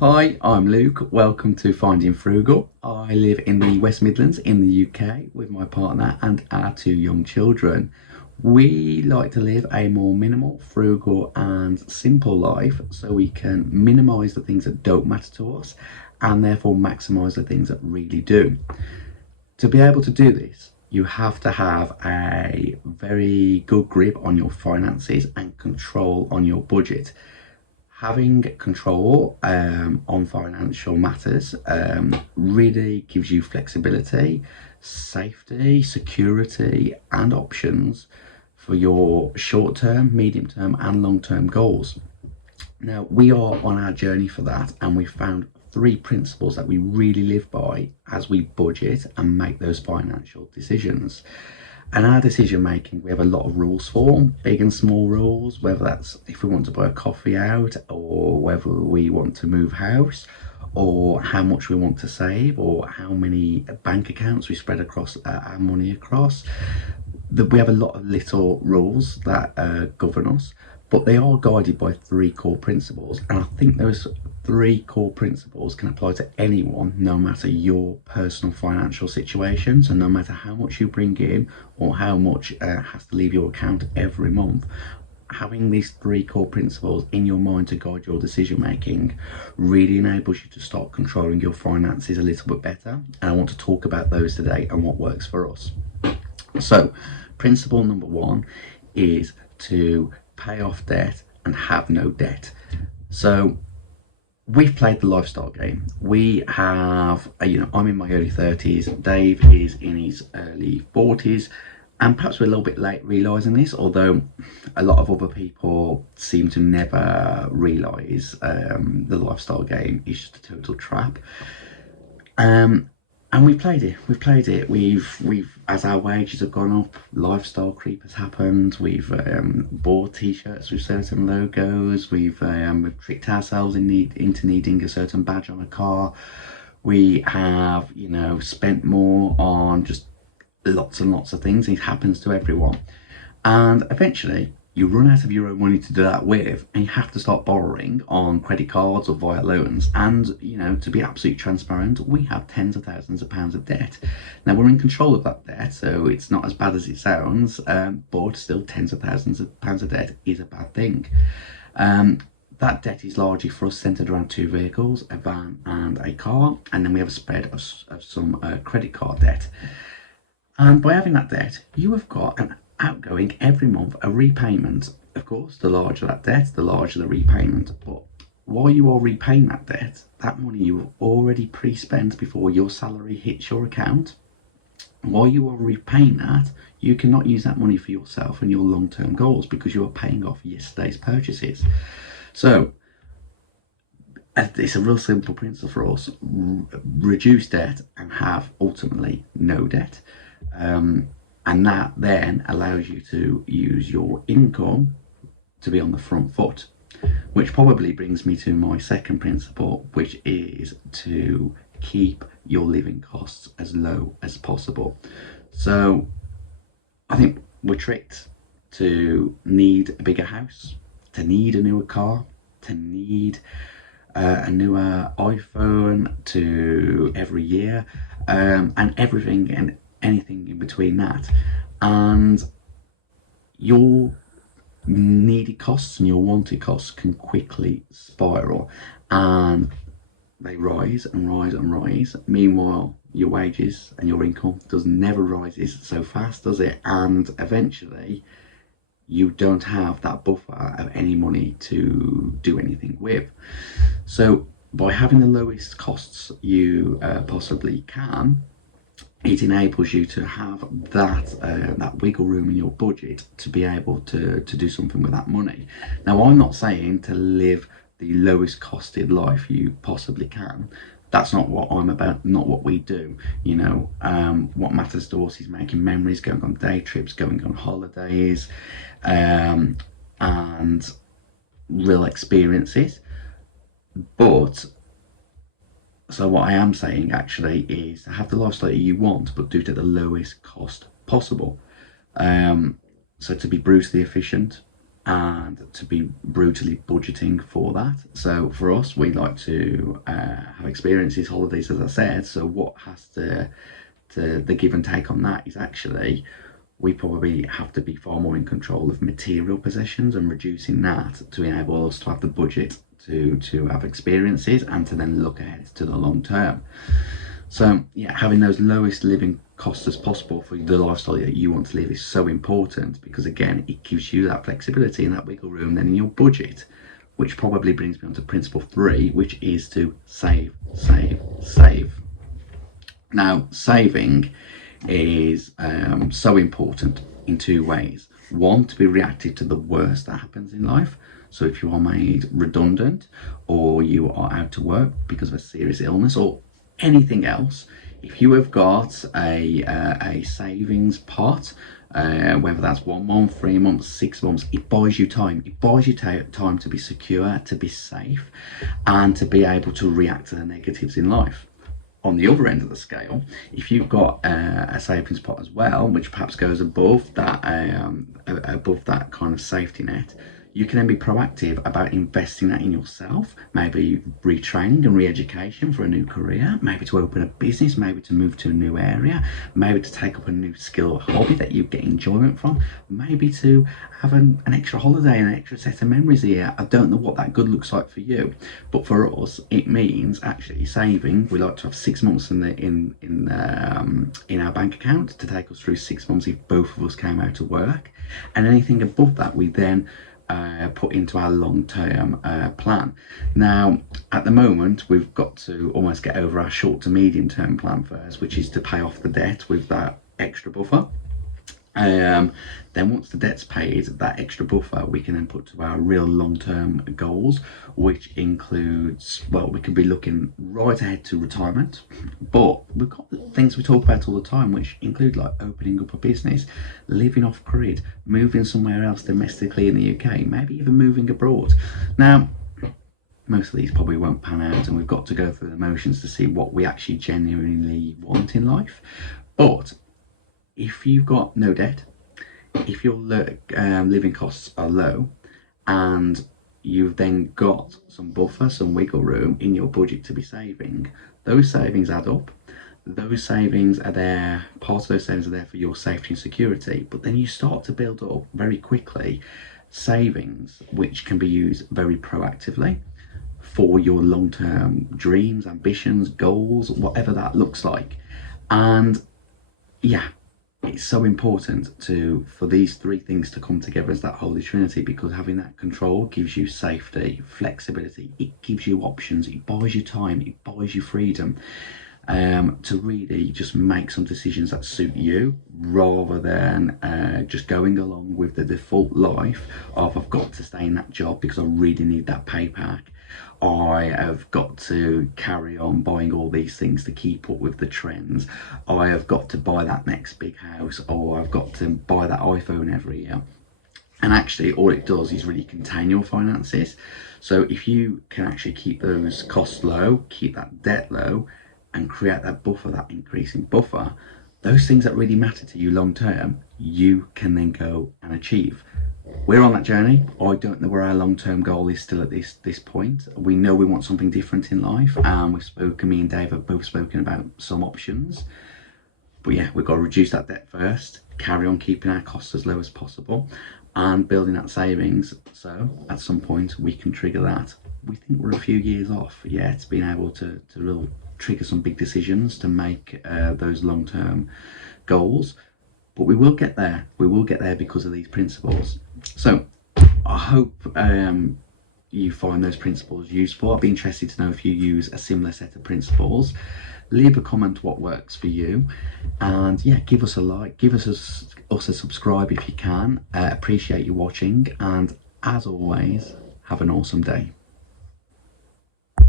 Hi, I'm Luke. Welcome to Finding Frugal. I live in the West Midlands in the UK with my partner and our two young children. We like to live a more minimal, frugal, and simple life so we can minimize the things that don't matter to us and therefore maximize the things that really do. To be able to do this, you have to have a very good grip on your finances and control on your budget. Having control on financial matters really gives you flexibility, safety, security, and options for your short term, medium term, and long term goals. Now, we are on our journey for that, and we found three principles that we really live by as we budget and make those financial decisions. And our decision making, we have a lot of rules for, big and small rules, whether that's if we want to buy a coffee out, or whether we want to move house, or how much we want to save, or how many bank accounts we spread across our money across. We have a lot of little rules that govern us, but they are guided by three core principles. And I think those three core principles can apply to anyone, no matter your personal financial situation. So no matter how much you bring in or how much has to leave your account every month, having these three core principles in your mind to guide your decision making really enables you to start controlling your finances a little bit better. And I want to talk about those today and what works for us. So, principle number one is to pay off debt and have no debt. So, we've played the lifestyle game. We have, I'm in my early 30s, Dave is in his early 40s, and perhaps we're a little bit late realising this, although a lot of other people seem to never realise the lifestyle game is just a total trap. And we played it. We've played it. We've as our wages have gone up, lifestyle creep has happened. We've bought T-shirts with certain logos. We've tricked ourselves into needing a certain badge on a car. We have spent more on just lots and lots of things. It happens to everyone, and eventually you run out of your own money to do that with, and you have to start borrowing on credit cards or via loans. And to be absolutely transparent, we have tens of thousands of pounds of debt. Now, we're in control of that debt, so it's not as bad as it sounds, but still tens of thousands of pounds of debt is a bad thing. That debt is largely for us centered around two vehicles, a van and a car, and then we have a spread of some credit card debt. And by having that debt, you have got an outgoing every month, a repayment. Of course, the larger that debt, the larger the repayment. But while you are repaying that debt, that money you have already pre-spent before your salary hits your account. While you are repaying that, you cannot use that money for yourself and your long-term goals because you are paying off yesterday's purchases. So it's a real simple principle for us: reduce debt and have ultimately no debt. And that then allows you to use your income to be on the front foot, which probably brings me to my second principle, which is to keep your living costs as low as possible. So I think we're tricked to need a bigger house, to need a newer car, to need a newer iPhone to every year, and everything and anything in between that. And your needed costs and your wanted costs can quickly spiral, and they rise and rise and rise. Meanwhile, your wages and your income does never rises so fast, does it? And eventually you don't have that buffer of any money to do anything with. So by having the lowest costs you possibly can, it enables you to have that wiggle room in your budget to be able to do something with that money. Now, I'm not saying to live the lowest costed life you possibly can. That's not what I'm about, not what we do. What matters to us is making memories, going on day trips, going on holidays, and real experiences. But so what I am saying actually is have the lifestyle you want, but do it at the lowest cost possible. So to be brutally efficient and to be brutally budgeting for that. So for us, we like to have experiences, holidays, as I said. So what has to the give and take on that is actually we probably have to be far more in control of material possessions and reducing that to enable us to have the budget to have experiences and to then look ahead to the long term. So yeah, having those lowest living costs as possible for the lifestyle that you want to live is so important, because again, it gives you that flexibility and that wiggle room then in your budget, which probably brings me on to principle 3, which is to save, save, save. Now, saving is so important in 2 ways. One, to be reactive to the worst that happens in life. So if you are made redundant, or you are out of work because of a serious illness or anything else, if you have got a savings pot, whether that's 1 month, 3 months, 6 months, it buys you time. It buys you time to be secure, to be safe, and to be able to react to the negatives in life. On the other end of the scale, if you've got a savings pot as well, which perhaps goes above that kind of safety net, you can then be proactive about investing that in yourself, maybe retraining and re-education for a new career, maybe to open a business, maybe to move to a new area, maybe to take up a new skill or hobby that you get enjoyment from, maybe to have an extra holiday and an extra set of memories a year. I don't know what that good looks like for you, but for us, it means actually saving. We like to have 6 months in our bank account to take us through 6 months if both of us came out of work, and anything above that we then put into our long-term plan. Now, at the moment, we've got to almost get over our short to medium-term plan first, which is to pay off the debt with that extra buffer. Then once the debt's paid, that extra buffer we can then put to our real long-term goals, which includes, well, we could be looking right ahead to retirement, but we've got things we talk about all the time, which include like opening up a business, living off grid, moving somewhere else domestically in the UK, maybe even moving abroad. Now, most of these probably won't pan out, and we've got to go through the motions to see what we actually genuinely want in life. But if you've got no debt, if your living costs are low, and you've then got some buffer, some wiggle room in your budget to be saving, those savings add up. Those savings are there, part of those savings are there for your safety and security, but then you start to build up very quickly savings which can be used very proactively for your long-term dreams, ambitions, goals, whatever that looks like. And yeah, it's so important for these 3 things to come together as that holy trinity, because having that control gives you safety, flexibility, it gives you options, it buys you time, it buys you freedom to really just make some decisions that suit you, rather than just going along with the default life of I've got to stay in that job because I really need that pay pack. I have got to carry on buying all these things to keep up with the trends. I have got to buy that next big house, or I've got to buy that iPhone every year. And actually all it does is really contain your finances. So if you can actually keep those costs low, keep that debt low, and create that buffer, that increasing buffer, those things that really matter to you long term, you can then go and achieve. We're on that journey. I don't know where our long-term goal is still at this point. We know we want something different in life, and me and Dave have both spoken about some options. But yeah, we've got to reduce that debt first, carry on keeping our costs as low as possible, and building that savings, so at some point we can trigger that. We think we're a few years off yet being able to really trigger some big decisions to make those long-term goals. But we will get there. We will get there because of these principles. So I hope you find those principles useful. I'd be interested to know if you use a similar set of principles. Leave a comment what works for you, and yeah, give us a like, give us a subscribe if you can. Appreciate you watching, and as always, have an awesome day.